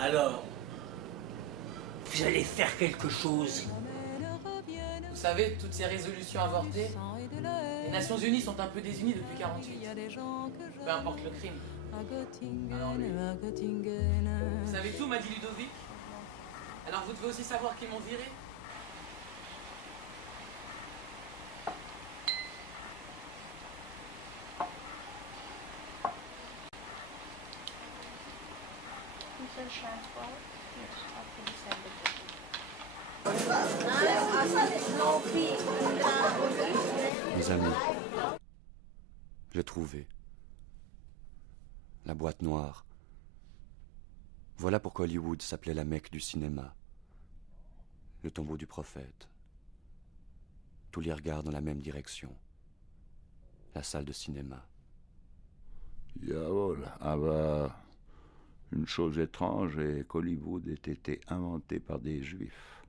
Alors, vous allez faire quelque chose. Vous savez, toutes ces résolutions avortées, les Nations Unies sont un peu désunies depuis 48. Peu importe le crime. Alors lui... Vous savez tout, m'a dit Ludovic. Alors vous devez aussi savoir qu'ils m'ont viré. Mes amis, j'ai trouvé la boîte noire. Voilà pourquoi Hollywood s'appelait la Mecque du cinéma. Le tombeau du prophète. Tous les regards dans la même direction. La salle de cinéma. Jawohl, aber une chose étrange est qu'Hollywood ait été inventé par des Juifs.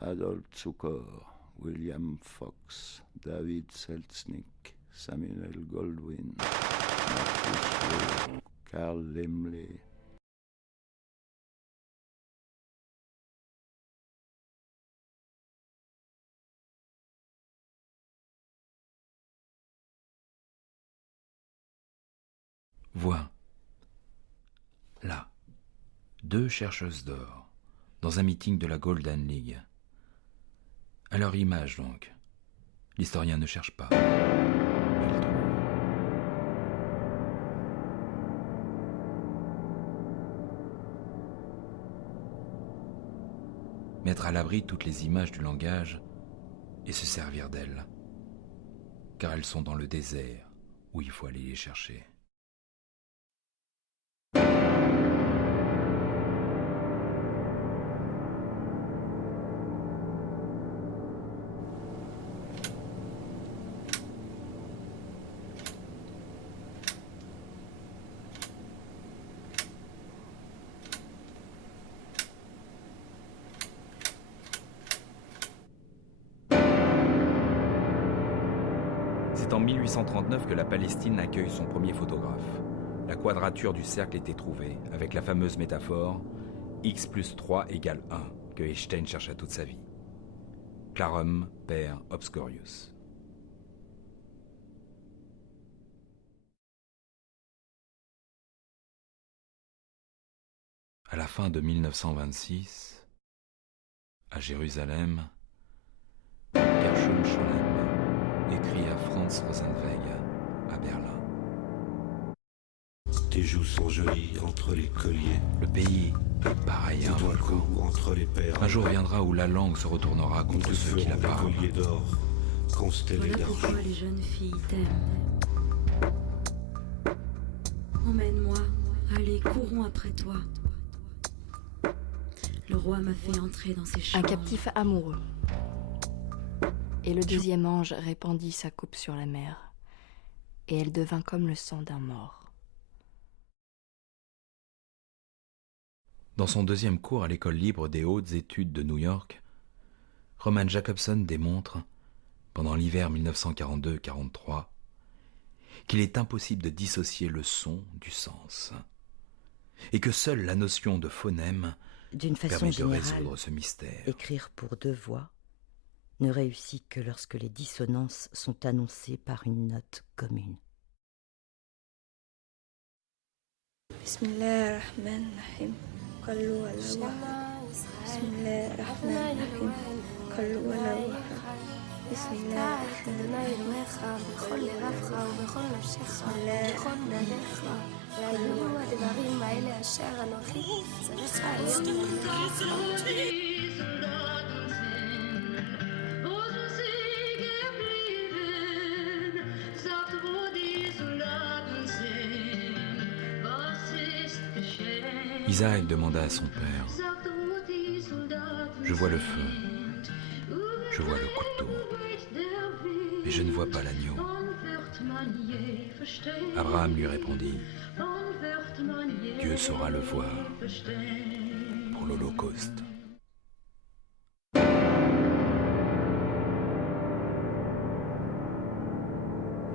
Adolf Zukor, William Fox, David Selznick, Samuel Goldwyn, Marcus Lowe, Carl Laemmle. Vois, là, 2 chercheuses d'or, dans un meeting de la Golden League. À leur image donc, l'historien ne cherche pas, mais il trouve. Mettre à l'abri toutes les images du langage et se servir d'elles, car elles sont dans le désert où il faut aller les chercher. C'est en 1839 que la Palestine accueille son premier photographe. La quadrature du cercle était trouvée, avec la fameuse métaphore x plus 3 égale 1, que Einstein chercha toute sa vie. Clarum per obscurius. À la fin de 1926, à Jérusalem, Gershom Scholem écrit à Franz Rosenzweig à Berlin. Tes joues sont jolies entre les colliers. Le pays est pareil à un volcan. Entre les perles. Un jour viendra où la langue se retournera Nous contre te ceux qui la ferons des parlent. colliers d'or, constellés Voilà d'argent. pourquoi les jeunes filles t'aiment. Emmène-moi, allez, courons après toi. Le roi m'a fait entrer dans ses chambres. Un captif amoureux. Et le deuxième ange répandit sa coupe sur la mer, et elle devint comme le sang d'un mort. Dans son deuxième cours à l'école libre des hautes études de New York, Roman Jacobson démontre, pendant l'hiver 1942-43, qu'il est impossible de dissocier le son du sens, et que seule la notion de phonème D'une façon permet de générale, résoudre ce mystère. écrire pour 2 voix ne réussit que lorsque les dissonances sont annoncées par une note commune. Bismillahirrahmanirrahim. Qallu ala wahid. Bismillahirrahmanirrahim. Qallu ala wahid. Isaac demanda à son père, « Je vois le feu, je vois le couteau, mais je ne vois pas l'agneau. » Abraham lui répondit, « Dieu saura le voir pour l'Holocauste. »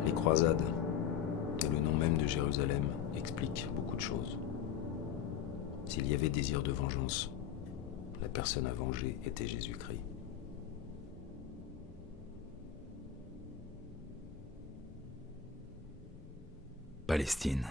Les croisades, et le nom même de Jérusalem, expliquent beaucoup de choses. S'il y avait désir de vengeance, la personne à venger était Jésus-Christ. Palestine.